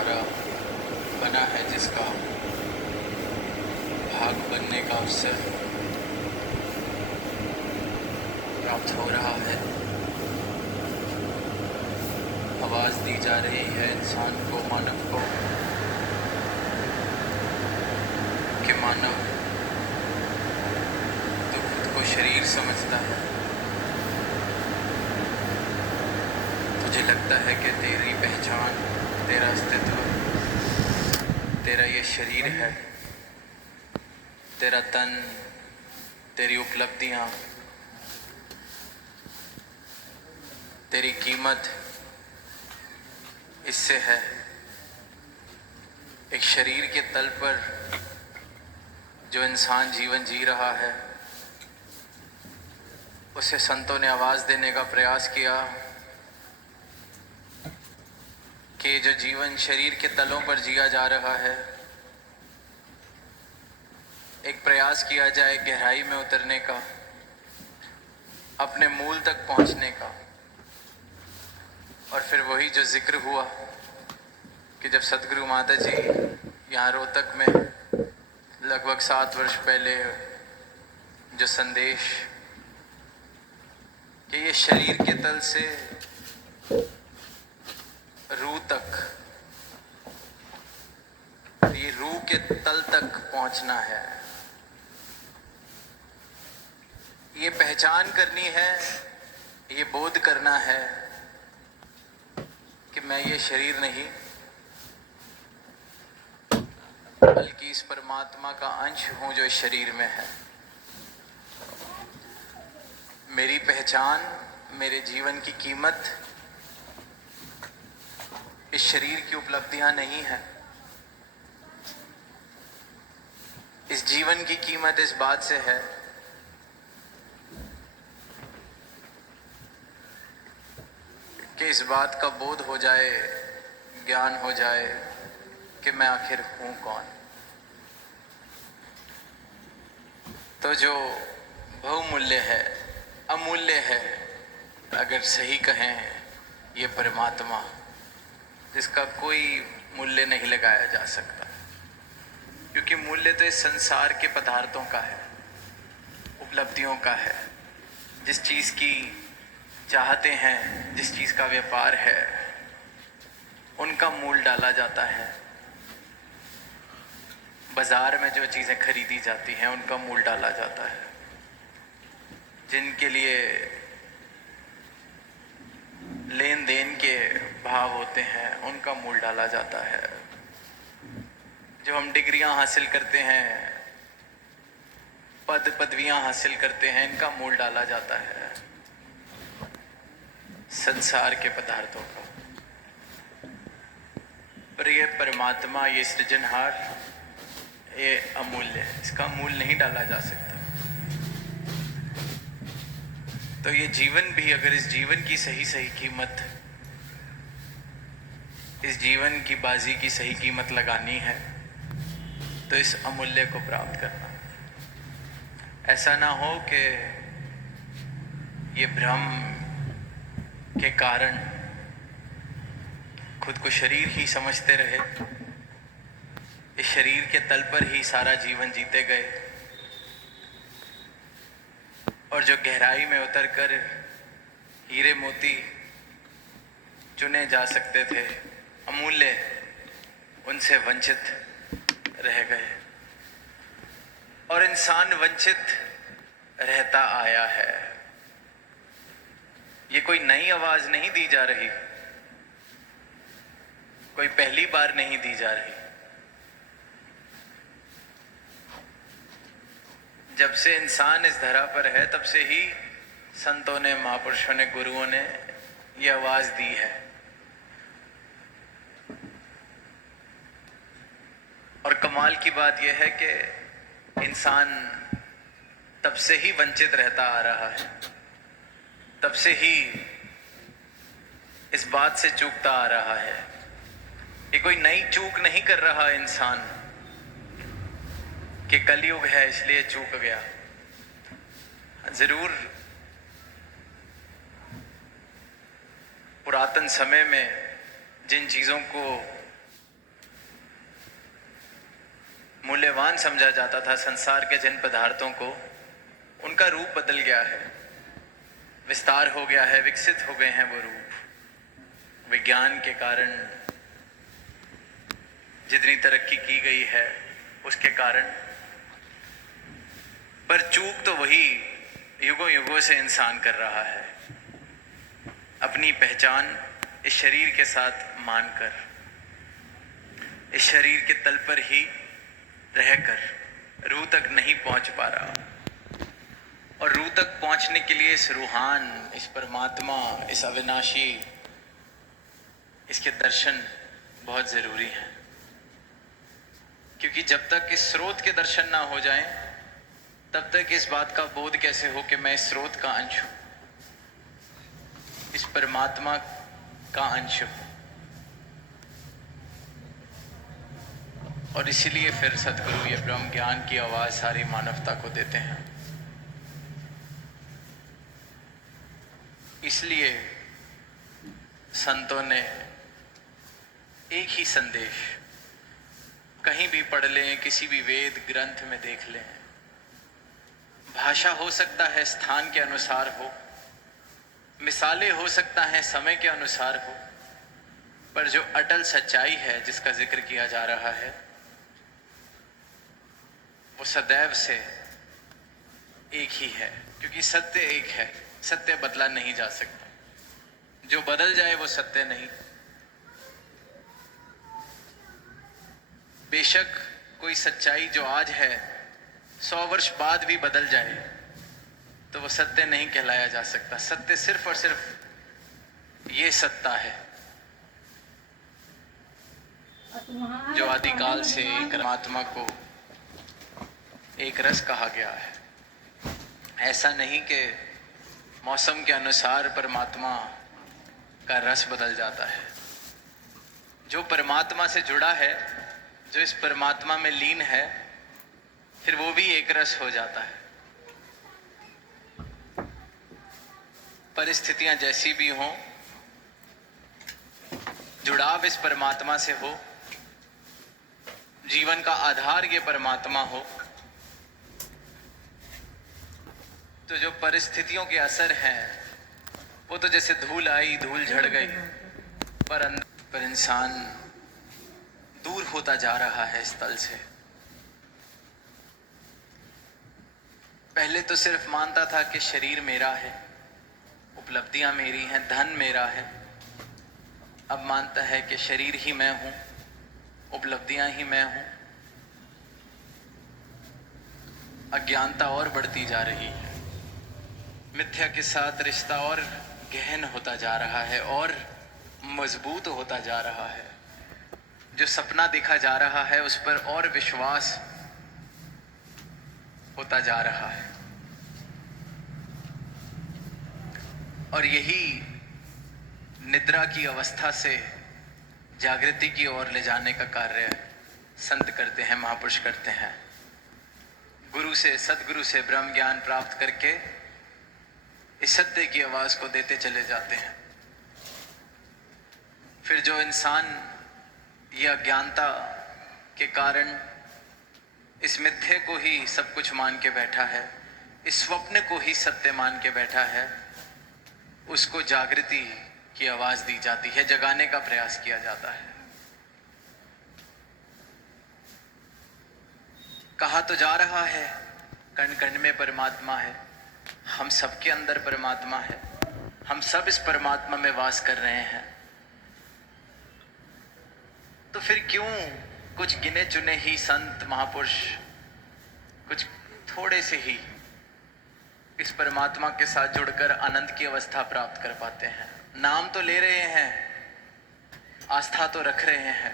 सहारा बना है जिसका, भाग बनने का अवसर प्राप्त हो रहा है। आवाज़ दी जा रही है इंसान को, मानव को, कि मानव तो खुद को शरीर समझता है। मुझे लगता है कि तेरी पहचान, तेरा अस्तित्व, तेरा ये शरीर है, तेरा तन, तेरी उपलब्धियाँ, तेरी कीमत इससे है। एक शरीर के तल पर जो इंसान जीवन जी रहा है, उसे संतों ने आवाज़ देने का प्रयास किया कि जो जीवन शरीर के तलों पर जिया जा रहा है, एक प्रयास किया जाए गहराई में उतरने का, अपने मूल तक पहुंचने का। और फिर वही जो जिक्र हुआ कि जब सदगुरु माता जी यहाँ रोहतक में लगभग 7 वर्ष पहले जो संदेश कि ये शरीर के तल से रूह तक, ये रूह के तल तक पहुंचना है, ये पहचान करनी है, ये बोध करना है कि मैं ये शरीर नहीं बल्कि इस परमात्मा का अंश हूं जो इस शरीर में है। मेरी पहचान, मेरे जीवन की कीमत इस शरीर की उपलब्धियां नहीं है। इस जीवन की कीमत इस बात से है कि इस बात का बोध हो जाए, ज्ञान हो जाए कि मैं आखिर हूं कौन। तो जो बहुमूल्य है, अमूल्य है, अगर सही कहें, ये परमात्मा जिसका कोई मूल्य नहीं लगाया जा सकता, क्योंकि मूल्य तो इस संसार के पदार्थों का है, उपलब्धियों का है। जिस चीज़ की चाहते हैं, जिस चीज़ का व्यापार है, उनका मूल डाला जाता है। बाजार में जो चीज़ें खरीदी जाती हैं उनका मूल डाला जाता है। जिनके लिए लेन देन के भाव होते हैं उनका मूल डाला जाता है। जो हम डिग्रियां हासिल करते हैं, पदवियां हासिल करते हैं, इनका मूल डाला जाता है संसार के पदार्थों का। पर ये परमात्मा, ये सृजनहार, ये अमूल्य है, इसका मूल नहीं डाला जा सकता। तो ये जीवन भी, अगर इस जीवन की सही कीमत, इस जीवन की बाजी की सही कीमत लगानी है तो इस अमूल्य को प्राप्त करना। ऐसा ना हो कि ये भ्रम के कारण खुद को शरीर ही समझते रहे, इस शरीर के तल पर ही सारा जीवन जीते गए, और जो गहराई में उतरकर हीरे मोती चुने जा सकते थे, अमूल्य, उनसे वंचित रह गए। और इंसान वंचित रहता आया है। ये कोई नई आवाज नहीं दी जा रही, कोई पहली बार नहीं दी जा रही। जब से इंसान इस धरा पर है तब से ही संतों ने, महापुरुषों ने, गुरुओं ने ये आवाज दी है। और कमाल की बात यह है कि इंसान तब से ही वंचित रहता आ रहा है, तब से ही इस बात से चूकता आ रहा है। ये कोई नई चूक नहीं कर रहा इंसान कि कलयुग है इसलिए चूक गया। जरूर पुरातन समय में जिन चीजों को मूल्यवान समझा जाता था संसार के जिन पदार्थों को, उनका रूप बदल गया है, विस्तार हो गया है, विकसित हो गए हैं वो रूप। विज्ञान के कारण जितनी तरक्की की गई है उसके कारण, पर चूक तो वही युगों युगों से इंसान कर रहा है, अपनी पहचान इस शरीर के साथ मानकर, इस शरीर के तल पर ही रहकर रूह तक नहीं पहुंच पा रहा। और रूह तक पहुंचने के लिए इस रूहान, इस परमात्मा, इस अविनाशी, इसके दर्शन बहुत जरूरी हैं। क्योंकि जब तक इस स्रोत के दर्शन ना हो जाएं, तब तक इस बात का बोध कैसे हो कि मैं इस स्रोत का अंश हूं, इस परमात्मा का अंश हूं। और इसीलिए फिर सदगुरु ये ब्रह्म ज्ञान की आवाज सारी मानवता को देते हैं। इसलिए संतों ने एक ही संदेश कहीं भी पढ़ लें, किसी भी वेद ग्रंथ में देख लें, भाषा हो सकता है स्थान के अनुसार हो, मिसालें हो सकता है समय के अनुसार हो, पर जो अटल सच्चाई है जिसका जिक्र किया जा रहा है, वो सदैव से एक ही है। क्योंकि सत्य एक है, सत्य बदला नहीं जा सकता। जो बदल जाए वो सत्य नहीं। बेशक कोई सच्चाई जो आज है 100 वर्ष बाद भी बदल जाए तो वो सत्य नहीं कहलाया जा सकता। सत्य सिर्फ और सिर्फ ये सत्ता है जो आदिकाल से एक परमात्मा को एक रस कहा गया है। ऐसा नहीं कि मौसम के अनुसार परमात्मा का रस बदल जाता है। जो परमात्मा से जुड़ा है, जो इस परमात्मा में लीन है, फिर वो भी एक रस हो जाता है। परिस्थितियां जैसी भी हों, जुड़ाव इस परमात्मा से हो, जीवन का आधार ये परमात्मा हो, तो जो परिस्थितियों के असर हैं वो तो जैसे धूल आई धूल झड़ गई, पर इंसान दूर होता जा रहा है इस तल से। पहले तो सिर्फ मानता था कि शरीर मेरा है, उपलब्धियां मेरी हैं, धन मेरा है। अब मानता है कि शरीर ही मैं हूं, उपलब्धियां ही मैं हूं। अज्ञानता और बढ़ती जा रही है, मिथ्या के साथ रिश्ता और गहन होता जा रहा है और मजबूत होता जा रहा है। जो सपना देखा जा रहा है उस पर और विश्वास होता जा रहा है। और यही निद्रा की अवस्था से जागृति की ओर ले जाने का कार्य संत करते हैं, महापुरुष करते हैं। गुरु से, सदगुरु से ब्रह्म ज्ञान प्राप्त करके इस सत्य की आवाज को देते चले जाते हैं। फिर जो इंसान ये अज्ञानता के कारण इस मिथ्ये को ही सब कुछ मान के बैठा है, इस स्वप्न को ही सत्य मान के बैठा है, उसको जागृति की आवाज दी जाती है, जगाने का प्रयास किया जाता है। कहा तो जा रहा है कण कण में परमात्मा है, हम सबके अंदर परमात्मा है, हम सब इस परमात्मा में वास कर रहे हैं। तो फिर क्यों कुछ गिने चुने ही संत महापुरुष कुछ थोड़े से ही इस परमात्मा के साथ जुड़कर आनंद की अवस्था प्राप्त कर पाते हैं? नाम तो ले रहे हैं, आस्था तो रख रहे हैं,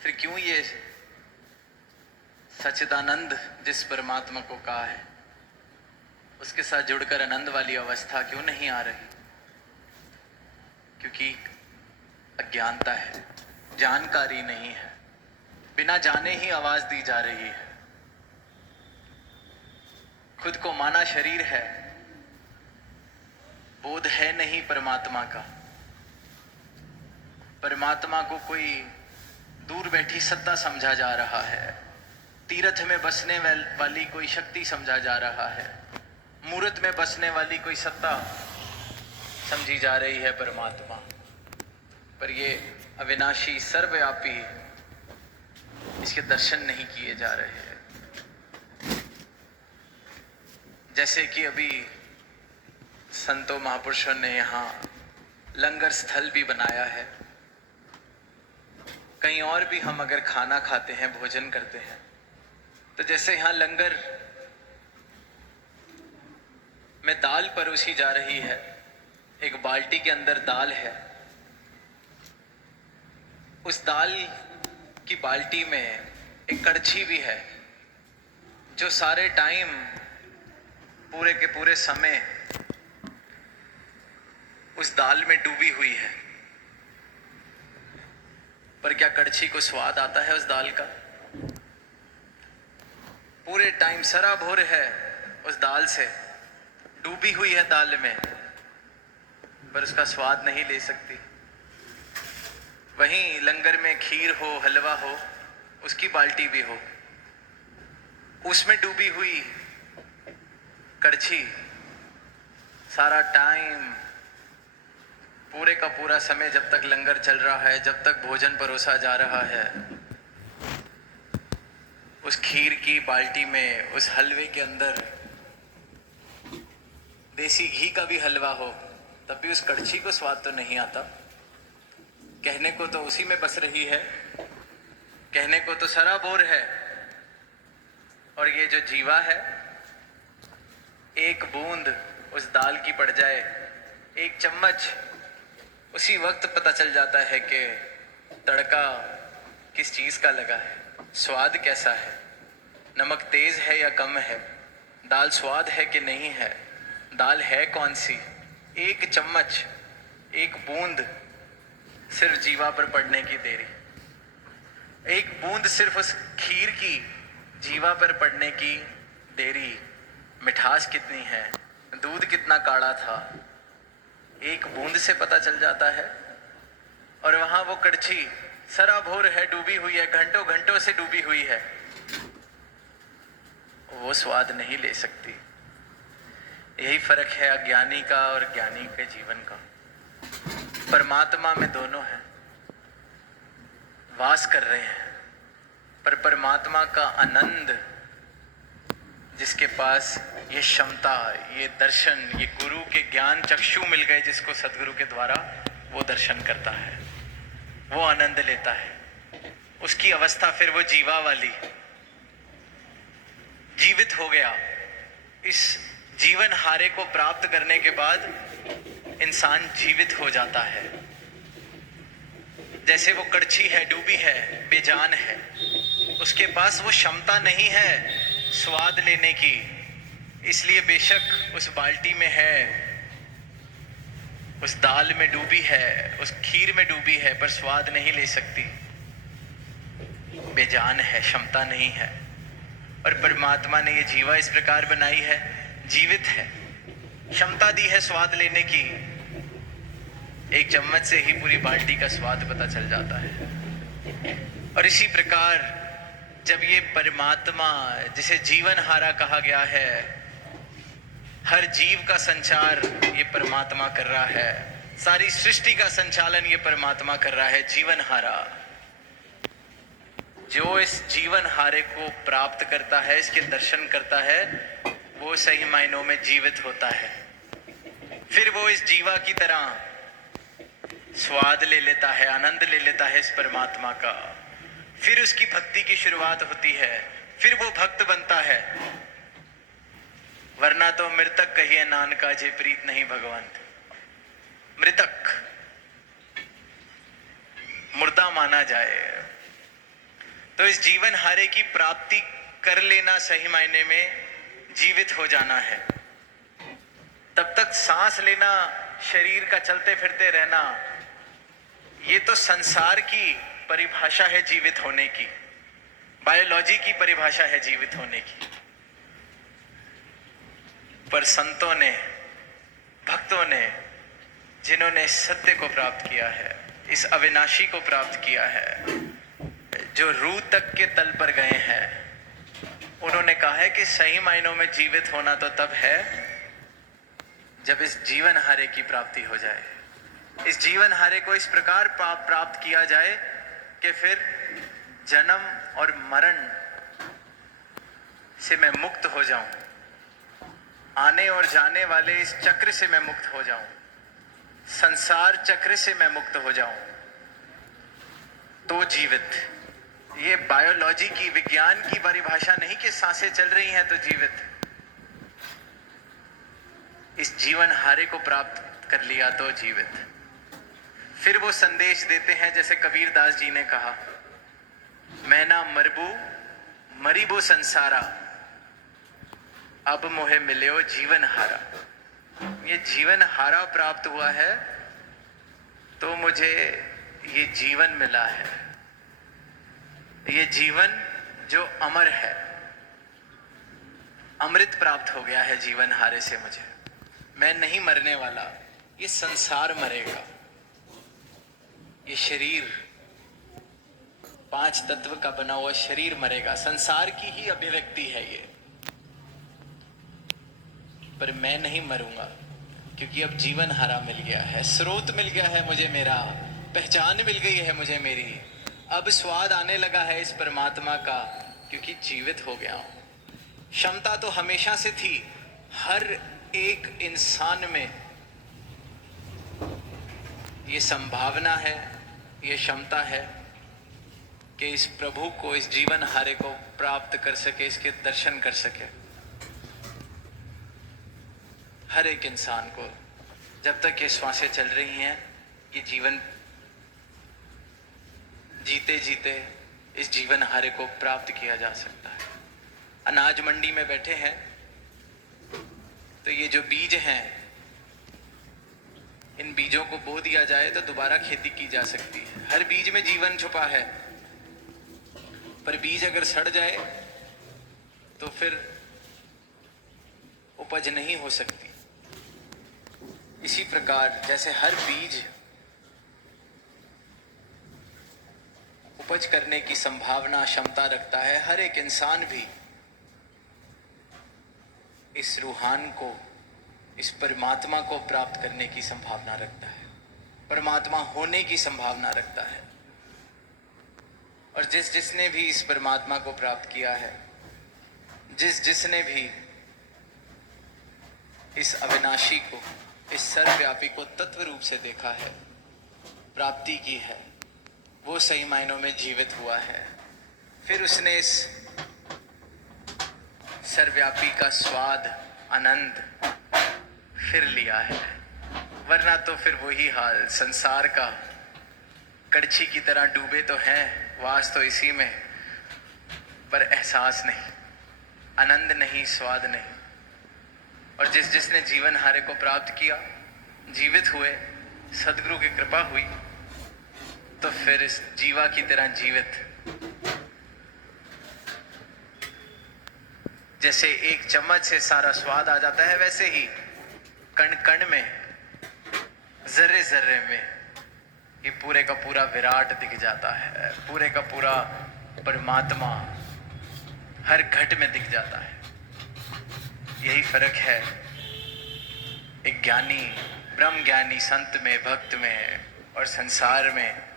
फिर क्यों ये सच्चिदानंद जिस परमात्मा को कहा है उसके साथ जुड़कर आनंद वाली अवस्था क्यों नहीं आ रही? क्योंकि अज्ञानता है, जानकारी नहीं है, बिना जाने ही आवाज दी जा रही है। खुद को माना शरीर है, बोध है नहीं परमात्मा का। परमात्मा को कोई दूर बैठी सत्ता समझा जा रहा है, तीर्थ में बसने वाली कोई शक्ति समझा जा रहा है, मूर्त में बसने वाली कोई सत्ता समझी जा रही है परमात्मा। पर ये अविनाशी सर्वव्यापी, इसके दर्शन नहीं किए जा रहे हैं। जैसे कि अभी संतों महापुरुषों ने यहाँ लंगर स्थल भी बनाया है, कहीं और भी हम अगर खाना खाते हैं, भोजन करते हैं, तो जैसे यहाँ लंगर में दाल परोसी जा रही है, एक बाल्टी के अंदर दाल है, उस दाल की बाल्टी में एक कड़छी भी है जो सारे टाइम, पूरे के पूरे समय उस दाल में डूबी हुई है। पर क्या कड़छी को स्वाद आता है उस दाल का? पूरे टाइम सराबोर है उस दाल से, डूबी हुई है दाल में, पर उसका स्वाद नहीं ले सकती। वहीं लंगर में खीर हो, हलवा हो, उसकी बाल्टी भी हो, उसमें डूबी हुई कड़छी सारा टाइम, पूरे का पूरा समय, जब तक लंगर चल रहा है, जब तक भोजन परोसा जा रहा है, उस खीर की बाल्टी में, उस हलवे के अंदर देसी घी का भी हलवा हो, तब भी उस कड़छी को स्वाद तो नहीं आता। कहने को तो उसी में बस रही है, कहने को तो सराबोर है। और ये जो जीवा है, एक बूंद उस दाल की पड़ जाए, एक चम्मच, उसी वक्त पता चल जाता है कि तड़का किस चीज का लगा है, स्वाद कैसा है, नमक तेज है या कम है, दाल स्वाद है कि नहीं है, दाल है कौन सी। एक चम्मच, एक बूंद सिर्फ जीवा पर पड़ने की देरी, एक बूंद सिर्फ उस खीर की जीवा पर पड़ने की देरी। मिठास कितनी है, दूध कितना काढ़ा था, एक बूंद से पता चल जाता है। और वहां वो कड़छी सराबोर है, डूबी हुई है, घंटों घंटों से डूबी हुई है, वो स्वाद नहीं ले सकती। यही फर्क है अज्ञानी का और ज्ञानी के जीवन का। परमात्मा में दोनों है, वास कर रहे हैं, पर परमात्मा का आनंद, जिसके पास ये क्षमता, ये दर्शन, ये गुरु के ज्ञान चक्षु मिल गए, जिसको सदगुरु के द्वारा, वो दर्शन करता है, वो आनंद लेता है। उसकी अवस्था फिर वो जीवा वाली, जीवित हो गया। इस जीवन हारे को प्राप्त करने के बाद इंसान जीवित हो जाता है। जैसे वो कड़छी है, डूबी है, बेजान है, उसके पास वो क्षमता नहीं है स्वाद लेने की, इसलिए बेशक उस बाल्टी में है, उस दाल में डूबी है, उस खीर में डूबी है, पर स्वाद नहीं ले सकती, बेजान है, क्षमता नहीं है। और परमात्मा ने ये जीवा इस प्रकार बनाई है, जीवित है, क्षमता दी है स्वाद लेने की। एक चम्मच से ही पूरी बाल्टी का स्वाद पता चल जाता है। और इसी प्रकार जब ये परमात्मा, जिसे जीवन हारा कहा गया है, हर जीव का संचार ये परमात्मा कर रहा है, सारी सृष्टि का संचालन ये परमात्मा कर रहा है, जीवन हारा। जो इस जीवन हारे को प्राप्त करता है, इसके दर्शन करता है, वो सही मायनों में जीवित होता है। फिर वो इस जीवा की तरह स्वाद ले लेता है, आनंद ले लेता है इस परमात्मा का। फिर उसकी भक्ति की शुरुआत होती है, फिर वो भक्त बनता है। वरना तो मृतक कहिए नानका, जे प्रीत नहीं भगवंत। मृतक, मुर्दा माना जाए। तो इस जीवन हारे की प्राप्ति कर लेना सही मायने में जीवित हो जाना है। तब तक सांस लेना, शरीर का चलते फिरते रहना, ये तो संसार की परिभाषा है जीवित होने की, बायोलॉजी की परिभाषा है जीवित होने की। पर संतों ने, भक्तों ने, जिन्होंने सत्य को प्राप्त किया है, इस अविनाशी को प्राप्त किया है, जो रूह तक के तल पर गए हैं, उन्होंने कहा है कि सही मायनों में जीवित होना तो तब है जब इस जीवन हारे की प्राप्ति हो जाए। इस जीवन हारे को इस प्रकार प्राप्त किया जाए कि फिर जन्म और मरण से मैं मुक्त हो जाऊं, आने और जाने वाले इस चक्र से मैं मुक्त हो जाऊं, संसार चक्र से मैं मुक्त हो जाऊं, तो जीवित। ये बायोलॉजी की, विज्ञान की परिभाषा नहीं कि सांसें चल रही हैं तो जीवित। इस जीवन हारे को प्राप्त कर लिया तो जीवित। फिर वो संदेश देते हैं जैसे कबीरदास जी ने कहा, मैं ना मरबू मरीबो संसारा, अब मोहे मिले जीवन हारा। ये जीवन हारा प्राप्त हुआ है तो मुझे ये जीवन मिला है, ये जीवन जो अमर है, अमृत प्राप्त हो गया है जीवन हारे से मुझे। मैं नहीं मरने वाला, ये संसार मरेगा, ये शरीर, 5 तत्व का बना हुआ शरीर मरेगा, संसार की ही अभिव्यक्ति है ये। पर मैं नहीं मरूंगा क्योंकि अब जीवन हरा मिल गया है, स्रोत मिल गया है मुझे मेरा, पहचान मिल गई है मुझे मेरी। अब स्वाद आने लगा है इस परमात्मा का क्योंकि जीवित हो गया हूं। क्षमता तो हमेशा से थी, हर एक इंसान में ये संभावना है, ये क्षमता है कि इस प्रभु को, इस जीवन हारे को प्राप्त कर सके, इसके दर्शन कर सके। हर एक इंसान को जब तक ये श्वासें चल रही हैं, ये जीवन जीते जीते इस जीवन हारे को प्राप्त किया जा सकता है। अनाज मंडी में बैठे हैं तो ये जो बीज हैं, इन बीजों को बो दिया जाए तो दोबारा खेती की जा सकती है। हर बीज में जीवन छुपा है, पर बीज अगर सड़ जाए तो फिर उपज नहीं हो सकती। इसी प्रकार जैसे हर बीज उपज करने की संभावना, क्षमता रखता है, हर एक इंसान भी इस रूहान को, इस परमात्मा को प्राप्त करने की संभावना रखता है, परमात्मा होने की संभावना रखता है। और जिसने भी इस परमात्मा को प्राप्त किया है, जिसने भी इस अविनाशी को, इस सर्वव्यापी को तत्व रूप से देखा है, प्राप्ति की है, वो सही मायनों में जीवित हुआ है। फिर उसने इस सर्वव्यापी का स्वाद, आनंद फिर लिया है। वरना तो फिर वही हाल, संसार का कड़छी की तरह डूबे तो हैं, वास तो इसी में, पर एहसास नहीं, आनंद नहीं, स्वाद नहीं। और जिसने जीवन हारे को प्राप्त किया, जीवित हुए, सदगुरु की कृपा हुई, तो फिर इस जीवा की तरह जीवित, जैसे एक चम्मच से सारा स्वाद आ जाता है, वैसे ही कण कण में, जर्रे जर्रे में ये पूरे का पूरा विराट दिख जाता है, पूरे का पूरा परमात्मा हर घट में दिख जाता है। यही फर्क है एक ज्ञानी, ब्रह्म ज्ञानी संत में, भक्त में और संसार में।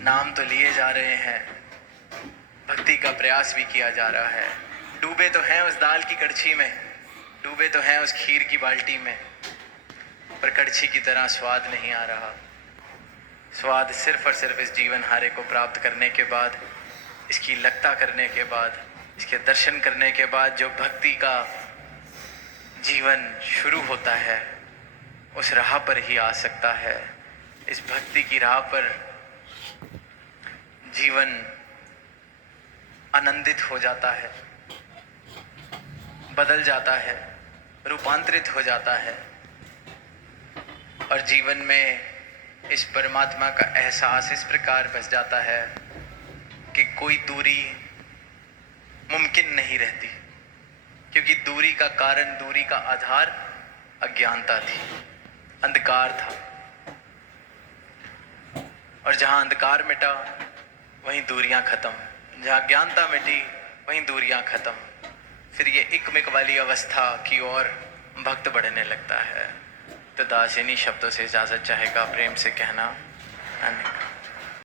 नाम तो लिए जा रहे हैं, भक्ति का प्रयास भी किया जा रहा है, डूबे तो हैं उस दाल की कड़छी में, डूबे तो हैं उस खीर की बाल्टी में, पर कड़छी की तरह स्वाद नहीं आ रहा। स्वाद सिर्फ और सिर्फ इस जीवन हारे को प्राप्त करने के बाद, इसकी लगता करने के बाद, इसके दर्शन करने के बाद जो भक्ति का जीवन शुरू होता है, उस राह पर ही आ सकता है। इस भक्ति की राह पर जीवन आनंदित हो जाता है, बदल जाता है, रूपांतरित हो जाता है, और जीवन में इस परमात्मा का एहसास इस प्रकार बस जाता है कि कोई दूरी मुमकिन नहीं रहती, क्योंकि दूरी का कारण, दूरी का आधार अज्ञानता थी, अंधकार था। और जहाँ अंधकार मिटा वहीं दूरियां खत्म, जहाँ ज्ञानता मिटी वहीं दूरियां खत्म। फिर ये इकमिक वाली अवस्था की ओर भक्त बढ़ने लगता है। तो दास इन्हीं शब्दों से इजाज़त चाहेगा प्रेम से कहना, धन्यवाद।